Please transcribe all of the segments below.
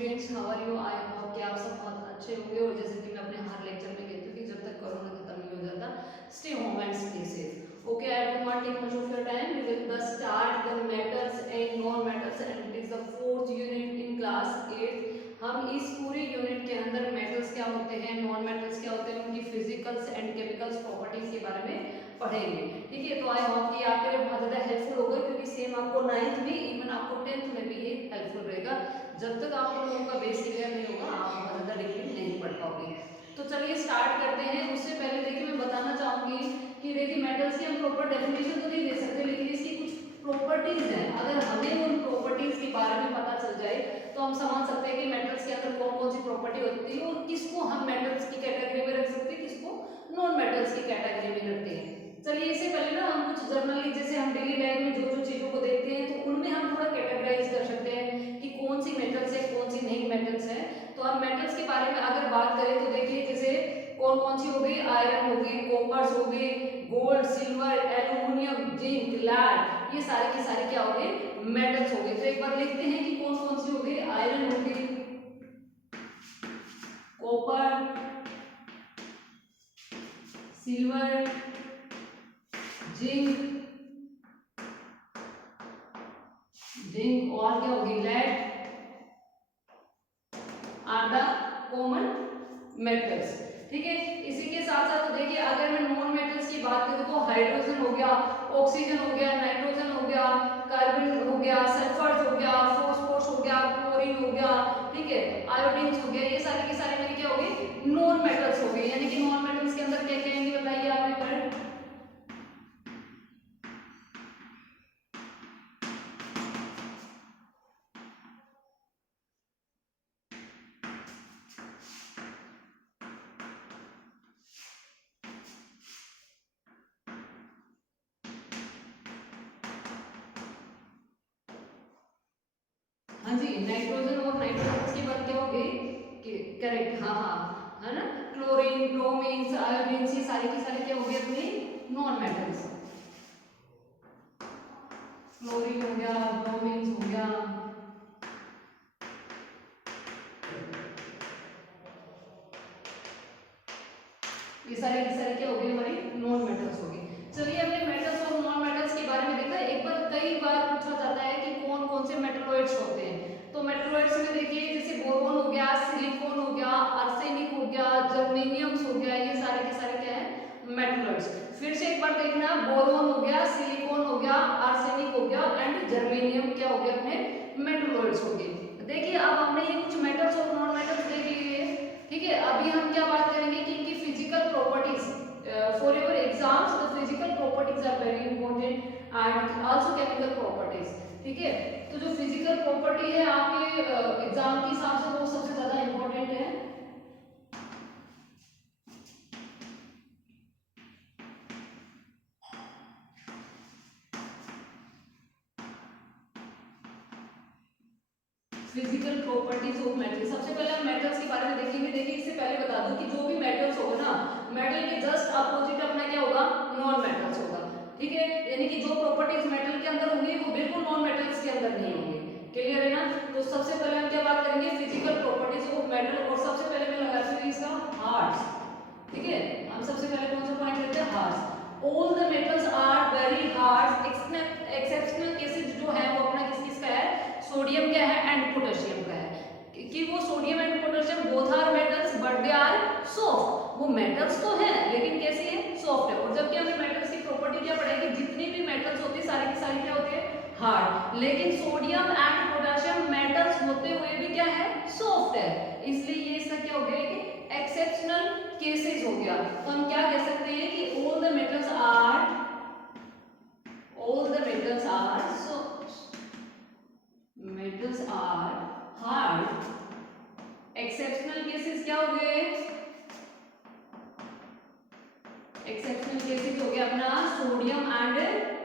Students, how are you? I hope कि आप सब बहुत अच्छे होंगे। और जैसे कि मैं अपने हर लेक्चर में कहती हूँ कि जब तक कोरोना खत्म नहीं हो जाता, stay home and stay safe. Okay, I don't want take much of your time. We will the start the metals and non metals and it is the fourth unit in class 8। हम इस पूरी unit के अंदर metals क्या होते हैं, non metals क्या होते हैं, उनकी फिजिकल्स एंड केमिकल्स प्रॉपर्टीज के बारे में पढ़ेंगे। ठीक है, तो आई होप कि आपके लिए बहुत ज्यादा हेल्पफुल होगा, क्योंकि सेम आपको 9th में, इवन आपको 10th में भी ये हेल्पफुल रहेगा। जब तक आप लोगों का बेस क्लियर नहीं होगा, आप बहुत ज्यादा डीपली नहीं पढ़ पाओगे। तो चलिए स्टार्ट करते हैं। उससे पहले देखिए मैं बताना चाहूंगी कि देखिए मेटल्स की हम प्रॉपर डेफिनेशन तो नहीं दे सकते, लेकिन इसकी कुछ प्रॉपर्टीज हैं। अगर हमें उन प्रॉपर्टीज के बारे में पता चल जाए तो हम समझ सकते हैं कि मेटल्स के अंदर कौन कौन सी प्रॉपर्टी होती है और किसको हम मेटल्स की कैटेगरी में रख सकते हैं, किसको नॉन मेटल्स की कैटेगरी में रखते हैं। चलिए इससे पहले ना हम कुछ जनरली, जैसे हम डेली लाइफ में जो जो चीजों को देखते हैं तो उनमें हम थोड़ा कैटेगराइज कर सकते हैं कि कौन सी मेटल्स है, कौन सी नहीं मेटल्स है। तो हम मेटल्स के बारे में अगर बात करें तो देखिए जैसे कौन कौन सी हो गई, आयरन हो गई, कॉपर्स हो गई, gold, silver, aluminium, zinc, lead, ये सारे के सारे क्या हो गए, मेटल्स हो गए। तो एक बार लिखते हैं कि कौन कौन सी हो गई, आयरन हो गई, कॉपर, सिल्वर, जिंक, जिंक और क्या होगी, lead are the common metals. ठीक है, इसी के साथ साथ तो देखिए अगर मैं नॉन मेटल्स की बात करूं तो हाइड्रोजन हो गया, ऑक्सीजन हो गया, नाइट्रोजन हो गया, कार्बन हो गया, सल्फर हो गया, फॉस्फोरस हो गया, क्लोरीन हो गया, ठीक है, आयोडीन हो गया, ये सारे के सारे मेरे क्या हो गए, नॉन मेटल्स हो गए। यानी कि नॉन मेटल्स के अंदर क्या क्या आएंगे बताइए आप एक बार। हाँ जी, नाइट्रोजन और नाइट्रोजन की बात क्या हो गई, करेक्ट, हाँ हाँ, है ना, क्लोरीन, ब्रोमीन, आयोडीन, ये सारे के सारे क्या हो गए अपने नॉन मेटल्स। क्लोरीन हो गया, ब्रोमीन हो गया, ये सारे के सारे क्या हो गए, हमारे नॉन मेटल्स हो गए। चलिए हमने मेटल्स और नॉन मेटल्स के बारे में देखा। एक बार कई बार पूछा जाता है कि कौन कौन से मेटलॉइड्स होते हैं। तो मेटलॉइड्स में देखिए जैसे बोरोन हो गया, सिलिकॉन हो गया, आर्सेनिक हो गया, जर्मेनियम हो गया, ये सारे के सारे क्या है, मेटलॉइड्स। फिर से एक बार देखना, बोरोन हो गया, सिलिकॉन हो गया, आर्सेनिक हो गया एंड जर्मेनियम क्या हो गया, अपने मेटलॉइड्स हो गए। देखिए अब हमने ये कुछ मेटल्स और नॉन मेटल्स देख लिए। ठीक है, अभी हम क्या बात करेंगे कि इनकी physical properties. For your exams the physical properties are very important and also chemical properties. ठीक है, तो जो फिजिकल प्रॉपर्टी है आपके एग्जाम के हिसाब से वो सबसे ज्यादा इंपॉर्टेंट है। Physical properties of metal. सबसे पहले हम मेटल्स के बारे में देखेंगे। देखिए इससे पहले बता दूं कि जो भी मेटल्स होगा ना, मेटल के जस्ट अपोजिट अपना क्या होगा, नॉन मेटल्स होगा। ठीक है, यानी कि जो प्रॉपर्टीज मेटल के अंदर होंगी वो बिल्कुल नॉन मेटल्स के अंदर नहीं होंगी। क्लियर है ना? तो सबसे पहले हम क्या बात करेंगे, फिजिकल प्रॉपर्टीज ऑफ मेटल। और सबसे पहले मैं लगाती हूँ इसका हार्ट्स। ठीक है, हम सबसे पहले कौन सा पॉइंट लेते हैं, hards. All the metals are very hard, exceptional cases जो है वो अपना किस किस का है, सोडियम क्या है एंड पोटेशियम का है। कि वो sodium and potassium both are metals but they are soft. वो मेटल्स तो है लेकिन कैसी है, सॉफ्ट है। और जबकि हमें मेटल्स की प्रॉपर्टी क्या पढ़ेगी, जितनी भी मेटल्स होती है सारी की सारी क्या होती है, हार्ड। लेकिन सोडियम एंड पोटेशियम मेटल्स होते हुए भी क्या है, सॉफ्ट है। इसलिए ये इसका क्या हो गया कि एक्सेप्शनल केसेस हो गया। तो हम क्या कह सकते हैं कि all the metals are so metals are hard। Exceptional cases क्या हो गए, एक्सेप्शनल केसेस हो गया अपना सोडियम एंड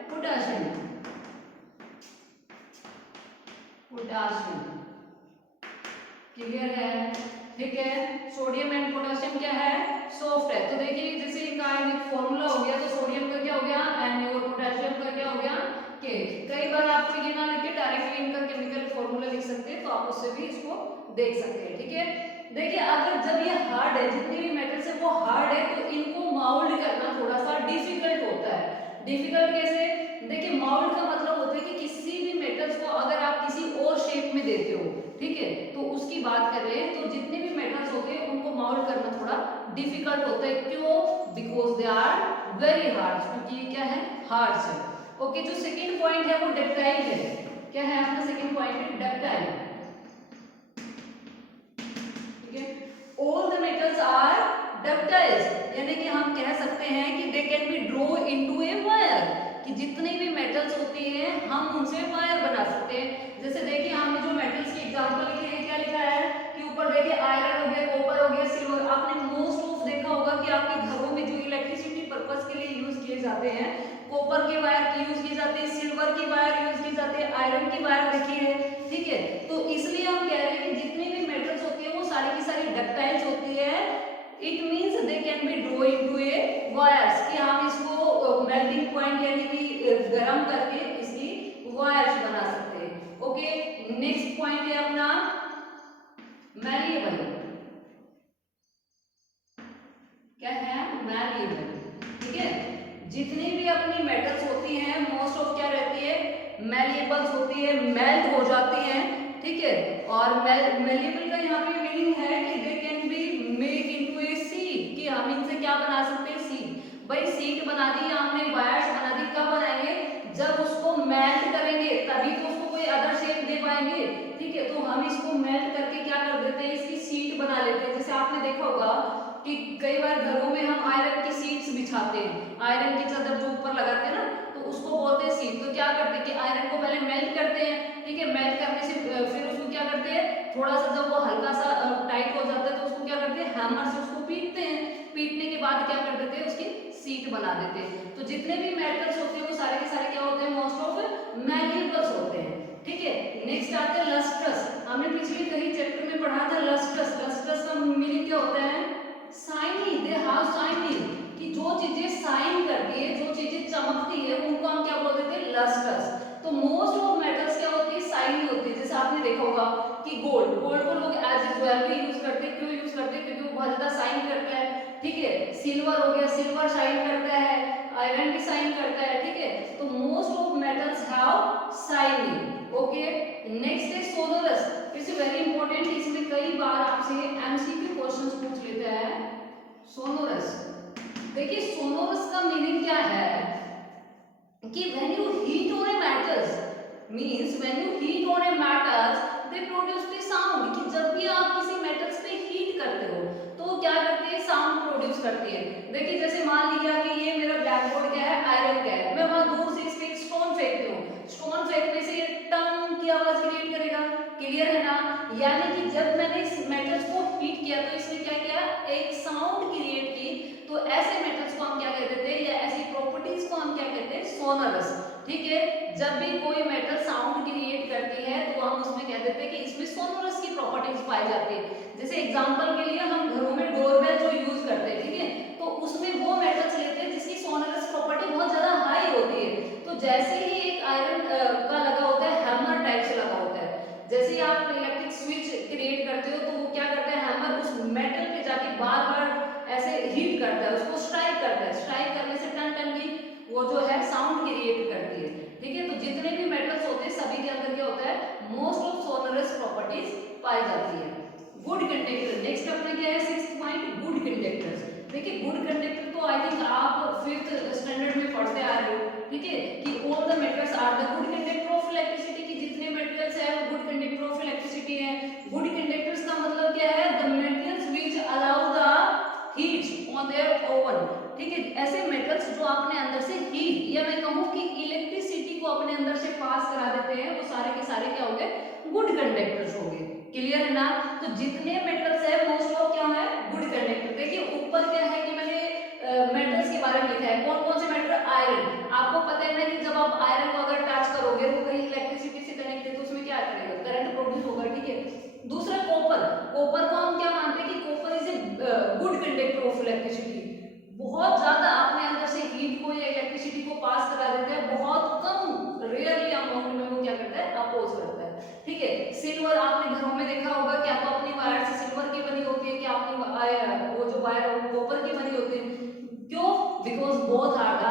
पोटेशियम। क्लियर है? ठीक है, सोडियम एंड पोटेशियम क्या है, सॉफ्ट है। तो देखिए जैसे इनका आयनिक फॉर्मूला हो गया, तो सोडियम का क्या हो गया Na और पोटेशियम का क्या हो गया K। कई बार आपको ये ना लिखे, डायरेक्टली इनका केमिकल फॉर्मूला लिख सकते हैं, तो आप उससे भी इसको देख सकते हैं, ठीक है। देखिए अगर जब ये हार्ड है, जितनी भी मेटल्स है वो हार्ड है, तो इनको माउल्ड करना थोड़ा सा डिफिकल्ट होता है। डिफिकल्ट कैसे? देखिए माउल्ड का मतलब होता है कि किसी भी मेटल्स को अगर आप किसी और शेप में देते हो, ठीक है, तो उसकी बात कर रहे हैं, तो जितने भी मेटल्स होते हैं उनको माउल्ड करना थोड़ा डिफिकल्ट होता है। क्यों? Because they are very hard, क्योंकि ये क्या है, हार्ड है। ओके, जो सेकंड पॉइंट है वो डक्टाइल है। क्या है आपका सेकंड पॉइंट? डक्टाइल, ठीक है। ऑल द मेटल्स आर डक्टाइल्स, यानी कि हम कह सकते हैं कि दे can B draw into a wire, कि जितनी भी मेटल्स होती है हम उनसे वायर बना सकते हैं। जैसे देखिए हमने जो मेटल्स की एग्जांपल लिखी है, क्या लिखा है कि ऊपर देखिए आयरन हो गया, कॉपर हो गया, सिल्वर। आपने मोस्ट ऑफ देखा होगा कि आपके घरों में जो इलेक्ट्रिसिटी पर्पस के लिए यूज किए जाते हैं, कॉपर के वायर यूज किए जाते हैं, सिल्वर की वायर यूज की जाती है, आयरन की वायर देखी है, ठीक है। तो इसलिए हम कह रहे हैं कि जितनी भी मेटल्स होती है वो सारी की सारी डक्टाइल्स होती है। It means they can B draw into a wires, कि हम इसको मेल्टिंग पॉइंट यानी कि गर्म करके इसकी वायर्स बना सकते हैं। ओके, नेक्स्ट पॉइंट है अपना मैलिएबल। क्या है? मैलिएबल, ठीक है। जितनी भी अपनी मेटल्स होती हैं मोस्ट ऑफ क्या रहती है, मैलिएबल्स होती है, मेल्ट हो जाती हैं, ठीक है। और मैलिएबल का यहाँ पे मीनिंग है कि दे can be make into a seed, कि हम इनसे क्या बना सकते हैं, सीड। भाई सीड बना दी, हमने वायर्स बना दी, कब बनाएंगे? जब उसको मेल्ट करेंगे तभी तो उसको कोई अदर शेप दे पाएंगे, ठीक है। तो हम इसको मेल्ट करके क्या कर देते हैं, इसकी सीट बना लेते हैं। जैसे आपने देखा होगा कि कई बार घरों में हम आयरन की सीट्स बिछाते हैं, आयरन की चादर जो ऊपर लगाते हैं ना, तो उसको बोलते हैं सीट। तो क्या करते हैं कि आयरन को पहले मेल्ट करते हैं, ठीक है। मेल्ट करने से फिर उसको क्या करते हैं, थोड़ा सा जब वो हल्का सा टाइट हो जाता है तो उसको क्या करते हैं, हैमर से उसको पीटते हैं। पीटने के बाद क्या कर देते हैं, उसकी सीट बना देते हैं। तो जितने भी मेटल्स होते हैं वो सारे के सारे क्या होते हैं, मोस्ट ऑफ मैलिएबल्स होते हैं, ठीक है। नेक्स्ट आते हैं लस्ट्रस। हमने पिछले कई चैप्टर में पढ़ा था लस्ट्रस। लस्ट्रस का मीनिंग क्या होता है? शाइनी, दे हैव शाइनी, कि जो चीजें शाइन करती है, जो चीजें चमकती है, उनको हम क्या बोल देते हैं, लस्ट्रस। तो मोस्ट ऑफ मेटल्स क्या होती है, शाइनी होती है। जैसे आपने देखा होगा कि गोल्ड को लोग एज ए ज्वेलरी यूज करते हैं। क्यों यूज करते हैं? क्योंकि वो बहुत ज्यादा शाइन करता है, ठीक है। सिल्वर हो गया, सिल्वर शाइन करता है, आयरन भी शाइन करता है, ठीक है। तो most of metals have shining. Okay, next है सोनोरस। इट्स वेरी इंपॉर्टेंट, इसमें कई बार आपसे एमसीक्यू क्वेश्चंस पूछ लेता है। सोनोरस, देखिए सोनोरस का मीनिंग क्या है कि when you heat on a metals, means when you heat on a metals they produce the sound, कि जब भी आप किसी मेटल्स पे हीट करते हो तो क्या करते हैं, साउंड प्रोड्यूस करती है। देखिए जैसे मान लिया कि ये मेरा ब्लैक बोर्ड क्या है, आयरन का है, मैं वहां दूर से इस पे एक स्टोन फेंकती हूँ, स्टोन फेंकने से ये टन की आवाज क्रिएट करेगा, क्लियर है ना। यानी कि जब मैंने इस मेटल्स को हीट किया तो इसने क्या किया, एक साउंड क्रिएट की। तो ऐसे मेटल्स को हम क्या कहते थे, या ऐसी प्रॉपर्टीज को हम क्या कहते हैं, सोनरस, ठीक है। जब भी कोई मेटल साउंड क्रिएट करती है तो हम उसमें कह देते हैं कि इसमें सोनरस की प्रॉपर्टीज पाई जाती है। जैसे एग्जांपल के लिए हम घरों में डोरबेल जो यूज करते हैं, ठीक है, तो उसमें वो मेटल्स लेते हैं जिसकी सोनरस प्रॉपर्टी बहुत ज्यादा हाई होती है। तो जैसे ही एक आयरन का लगा होता है, हैमर टाइप से लगा होता है, जैसे ही आप इलेक्ट्रिक स्विच क्रिएट करते हो तो वो क्या करता है, हैमर उस मेटल पे जाके बार बार ऐसे हीट करता है, उसको स्ट्राइक करता है, स्ट्राइक करने से टन टन की वो जो है साउंड क्रिएट करती है, ठीक है। तो जितने भी मेटल्स होते हैं सभी के अंदर क्या होता है, मोस्ट ऑफ सोनरस प्रॉपर्टीज पाई जाती है। गुड कंडक्टर, नेक्स्ट अपना क्या है, सिक्स्थ पॉइंट, गुड कंडक्टर्स। देखिए गुड कंडक्टर तो आई थिंक आप 5th स्टैंडर्ड में पढ़ते आ रहे हो, ठीक है, कि all the metals are the good conductor of electricity, की जितने मेटल्स है वो गुड कंडक्टर ऑफ इलेक्ट्रिसिटी है। गुड कंडक्टर्स का मतलब क्या है, the metals which allow the heat on their oven, ठीक है। ऐसे मेटल्स जो अपने अंदर से हीट, या मैं कहूं कि इलेक्ट्रिसिटी को अपने अंदर से पास करा देते हैं, वो सारे के सारे क्या हो गए, गुड कंडक्टर्स हो गए, क्लियर है ना। तो जितने मेटल्स है मोस्ट ऑफ क्या है, गुड कंडक्टर। देखिए ऊपर क्या है कि मैंने मेटल्स के बारे में लिखा है, कौन कौन से मेटल, आयरन। आपको पता है ना कि जब आप आयरन को अगर टच करोगे वो कहीं इलेक्ट्रिसिटी से कनेक्ट है तो उसमें क्या करेगा, करंट प्रोड्यूस होगा, ठीक है। दूसरा कॉपर, कॉपर को हम क्या मानते हैं कि copper is a good conductor of electricity, बहुत ज्यादा अपने अंदर से हीट को या इलेक्ट्रिसिटी को पास करा देता है, बहुत कम रेयरली अमाउंट में वो क्या करता है, अपोज करता है। में देखा होगा क्या तो अपनी वायर से सिल्वर की बनी होती है, क्या अपनी वो जो वायर कॉपर की बनी होती है। क्यों? Because both are the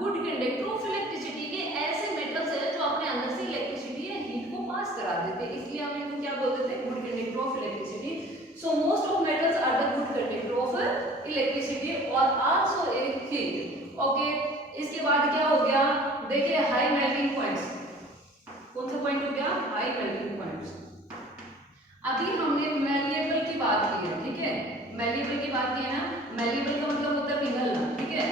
good conductor of electricity. के ऐसे मेटल्स है जो अपने अंदर से इलेक्ट्रिसिटी या हीट को पास करा देते हैं, इसलिए हम इनको क्या बोलते थे? Good conductor of electricity. So most of metals are the good conductor of electricity और आल्सो ए हीट। ओके, इसके बाद क्या हो गया? देखिए हाई मेल्टिंग पॉइंट्स। कौन सा पॉइंट हो गया? High melting points. अभी हमने मैलिएबल की बात की है, ठीक है? मैलिएबल की बात की है ना। मैलिएबल का मतलब होता है पिघलना, ठीक है?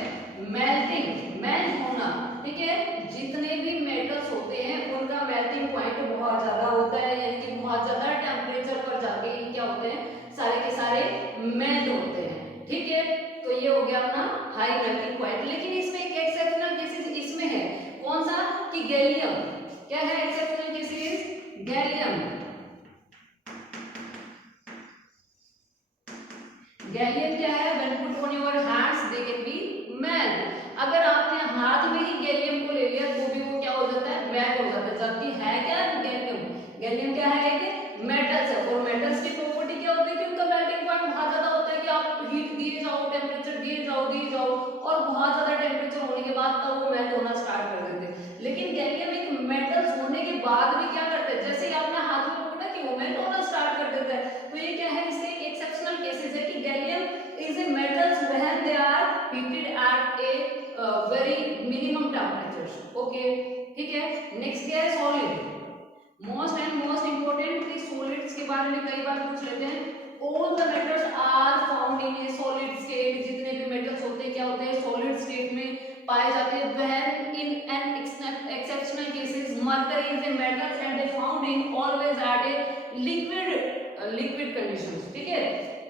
मेल्टिंग, मेल्ट होना, ठीक है? जितने भी मेटल्स होते हैं उनका मेल्टिंग पॉइंट बहुत ज्यादा होता है, यानी कि बहुत ज्यादा टेम्परेचर पर जाके ये क्या होते हैं? सारे के सारे मेल्ट होते हैं, ठीक है? तो ये हो गया अपना हाई मेल्टिंग पॉइंट। लेकिन इसमें एक एक्सेप्शनल केसेस इसमें है। कौन सा? कि गैलियम। क्या है एक्सेप्शनल केसेस? गैलियम। गैलियम क्या है? When put on your hands they can B melt. अगर आपने हाथ में ही गैलियम को ले लिया तो भी वो क्या हो जाता है? मेल्ट हो जाता है। जबकि है क्या? गैलियम। गैलियम क्या है? कि मेटल्स है, और मेटल्स की प्रॉपर्टी क्या होती है कि उनका मेल्टिंग पॉइंट बहुत ज्यादा होता है कि आप हीट दिए जाओ, टेम्परेचर दिए जाओ और बहुत ज्यादा टेम्परेचर होने के बाद तब वो मेल्ट होना स्टार्ट कर देते हैं। लेकिन गैलियम एक मेटल्स होने के बाद भी क्या करते हैं? जैसे ही आपने हाथ में पकड़ा कि वो मेल्ट होना स्टार्ट कर देता है। तो ये क्या है? इससे एक एक्सेप्शनल केसेस है कि gallium is a metals when they are heated at a very minimum temperatures. Okay, ठीक है? नेक्स्ट क्या है? सॉलिड। मोस्ट इंपोर्टेंट कि सॉलिड्स के बारे में कई बार पूछ लेते हैं। All the metals are found in a solid state. जितने भी मेटल्स होते हैं क्या होते हैं? सॉलिड स्टेट में पाए जाते हैं। when in an exceptional cases mercury is a metal and they found in always at a liquid conditions, ठीक है?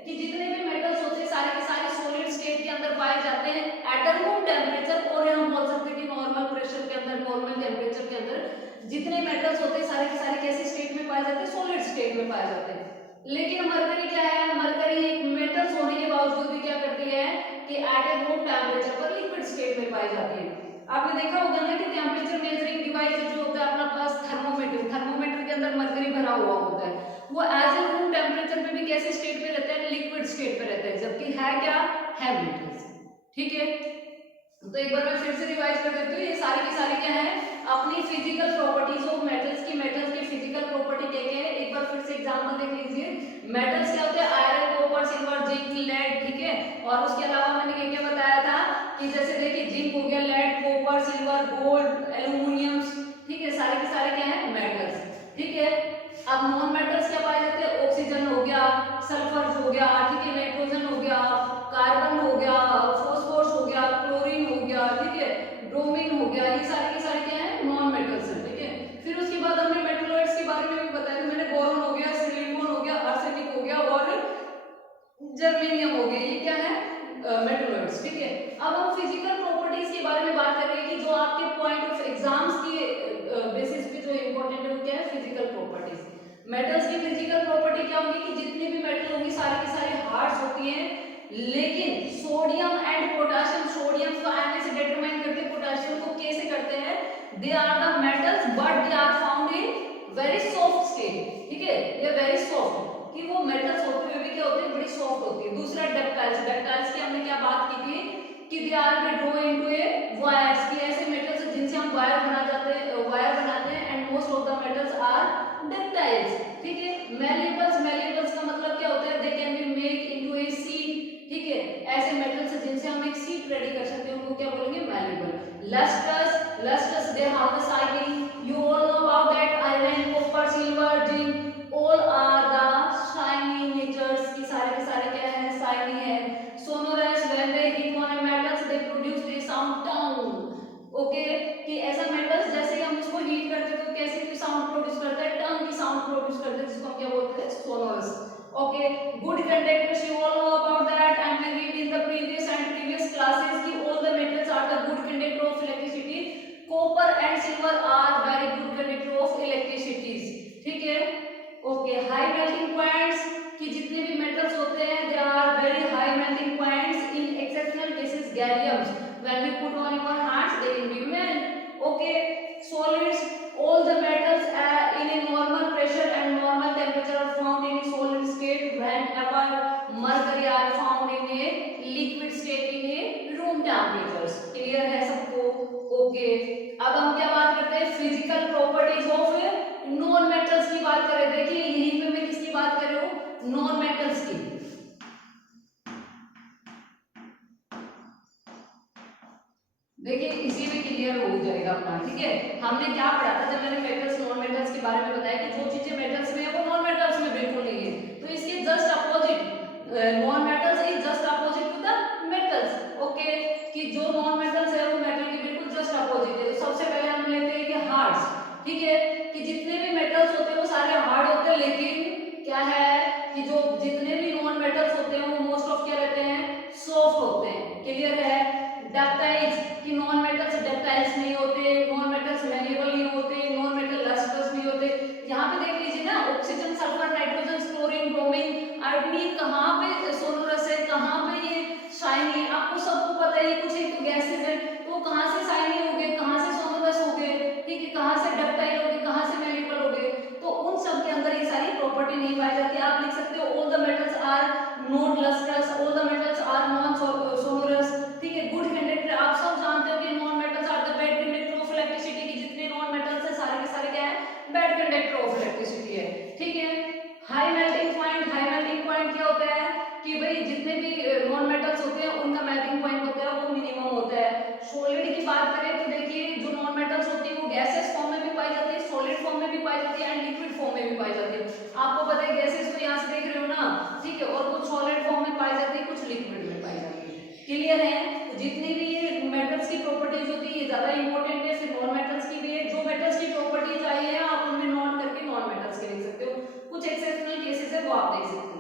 कि जितने भी मेटल्स होते हैं सारे के सारे सॉलिड स्टेट के अंदर पाए जाते हैं एट अ रूम टेम्परेचर, और हम बोल सकते हैं कि नॉर्मल प्रेशर के अंदर, नॉर्मल टेम्परेचर के अंदर जितने मेटल्स होते हैं सारे के सारे कैसे स्टेट में पाए जाते हैं? सॉलिड स्टेट में पाए जाते हैं। लेकिन मरकरी क्या है? मरकरी एक मेटल्स होने के बावजूद भी क्या करती है कि एट ए रूम टेम्परेचर पर लिक्विड स्टेट में पाई जाती है। आपने देखा होगा ना कि टेम्परेचर मेजरिंग डिवाइस जो होता है अपना पास थर्मोमीटर के अंदर मरकरी भरा हुआ होता है, वो एज ए रूम टेम्परेचर पे भी कैसे स्टेट पे रहता है? लिक्विड स्टेट पे रहता है। जबकि है क्या? है मेटल्स, ठीक है? तो एक बार मैं फिर से रिवाइज कर देती हूँ। ये सारी की सारी क्या है? अपनी फिजिकल प्रॉपर्टीज ऑफ मेटल्स की। मेटल्स की फिजिकल प्रॉपर्टी क्या क्या है? एक बार फिर से एग्जांपल देख लीजिए। मेटल्स क्या होते हैं? Iron, copper, silver, zinc, lead, ठीक है? और उसके अलावा मैंने क्या क्या बताया था कि जैसे देखिए जिंक हो गया, lead, copper, silver, gold, aluminium, ठीक है? सारे के सारे क्या है? मेटल्स, ठीक है? अब नॉन मेटल्स क्या पाए जाते हैं? ऑक्सीजन हो गया, सल्फर हो गया, ठीक है? नाइट्रोजन हो गया, कार्बन हो गया, फॉस्फोरस हो गया, क्लोरीन हो गया, ठीक है? ब्रोमीन हो गया। ये सारे के सारे क्या है? नॉन मेटल्स हैं, ठीक है? फिर उसके बाद हमने मेटलॉइड्स के बारे में भी बताया था मैंने। बोरॉन हो गया, सिलिकॉन हो गया, आर्सेनिक हो गया और जर्मेनियम हो गया। ये क्या है? मेटलॉइड्स, ठीक है? अब हम फिजिकल प्रॉपर्टीज के बारे में बात कर रहे हैं कि जो आपके पॉइंट ऑफ एग्जाम्स की बेसिस पे जो इंपॉर्टेंट है वो क्या है? Physical properties. मेटल्स की फिजिकल प्रॉपर्टी क्या होगी कि जितनी भी मेटल होंगी सारे के सारे हार्ड्स होती हैं। लेकिन सोडियम एंड पोटेशियम, सोडियम को Na से डिटरमाइन करते हैं, पोटेशियम को K से करते हैं। They are the metals but they are found in very soft state, ठीक है? ये वेरी सॉफ्ट कि वो मेटल्स होते हुए भी क्या होते हैं? बड़ी सॉफ्ट होती है। दूसरा डक्टाइल्स। डक्टाइल्स की हमने क्या बात की थी कि they are draw into a wires, की ऐसे मेटल्स जिनसे हम वायर बनाते हैं and most of the metals are ductiles, ठीक है? मैलिएबल्स का मतलब क्या होता है? They can be make into a sheet, ठीक है? ऐसे मेटल्स जिनसे हम एक सीट रेडी कर सकते हैं उनको क्या बोलेंगे? Malleable. Lustrous they have the shining. You all know about that iron, copper, silver, zinc all are the shining natures, की सारे के सारे क्या है? शाइनी है। Sonorous when they hit on a metals they produce a sound tang, okay? कि ऐसा metals जैसे हम उसको हीट करते हैं तो कैसे साउंड प्रोड्यूस करता है? टंग की साउंड प्रोड्यूस करता है, जिसको हम क्या बोलते हैं? Sonorous, okay? Good conductors, you all know about that and we read in the previous classes कि all the metals are the good conductor of electricity. Copper and silver are ठीक है। हमने क्या पढ़ा था जब मैंने मेटल्स नॉन मेटल्स के बारे में बताया कि जो चीजें मेटल्स में है वो नॉन मेटल्स में बिल्कुल नहीं है, तो इसके just opposite non metals is just opposite to the metals. Okay, कि जो नॉन मेटल्स है वो मेटल के बिल्कुल जस्ट अपोजिट है। तो सबसे पहले हम लेते हैं कि हार्ड्स, ठीक है, कि जितने भी मेटल्स होते हैं वो सारे हार्ड होते हैं, लेकिन क्या है कि जो जितने भी नॉन मेटल्स होते हैं वो मोस्ट ऑफ क्या रहते हैं, सॉफ्ट होते हैं। क्लियर है। डक्टाइल्स, कि नॉन मेटल्स डक्टाइल्स नहीं होते, नॉन मेटल्स मैलेबल नहीं होते, नॉन मेटल लस्ट्रस नहीं होते। यहाँ पे देख लीजिए ना, oxygen, sulphur, nitrogen, chlorine, bromine, iodine, कहाँ पे सोलरस है, कहाँ पे ये शाइनी है, आपको सबको पता है। ये कुछ एक गैसेस है, तो कहाँ से शाइनी हो गए, कहाँ से सोलरस हो गए, ठीक है, कहाँ से डक्टाइल हो गए, कहाँ से मैलेबल हो गए, तो उन सब के अंदर ये सारी प्रॉपर्टी नहीं पाई जाती। आप लिख सकते हो all the metals are not lustrous, all the metals are non sonorous, ठीक है। गुड कंडक्टर, आप सब जानते हो कि non metals are the bad conductor of electricity, की जितने नॉन मेटल्स है सारे के सारे क्या है, बैड कंडक्टर ऑफ इलेक्ट्रिसिटी है, ठीक है। High melting point, high melting point क्या होता है कि भाई जितने भी नॉन मेटल्स होते हैं उनका मेल्टिंग पॉइंट होता है वो मिनिमम होता है। सॉलिड की बात करें तो देखिए जो नॉन मेटल्स होती है वो गैसेस फॉर्म में भी पाई जाती है, सॉलिड फॉर्म में भी पाई जाती है, एंड लिक्विड फॉर्म में भी पाई जाती है। आपको पता है गैसेस को यहाँ से देख रहे हो ना, ठीक है, और कुछ सॉलिड फॉर्म में पाई जाती है, कुछ लिक्विड में पाई जाती है। क्लियर है। तो जितनी भी ये मेटल्स की प्रॉपर्टीज होती है ये ज्यादा इंपॉर्टेंट है, फिर नॉन मेटल्स की भी है। जो मेटल्स की प्रॉपर्टी चाहिए आप उनमें नोट करके नॉन मेटल्स के लिख सकते हो, कुछ एक्सेप्शनल केसेस है वो आप देख सकते हो।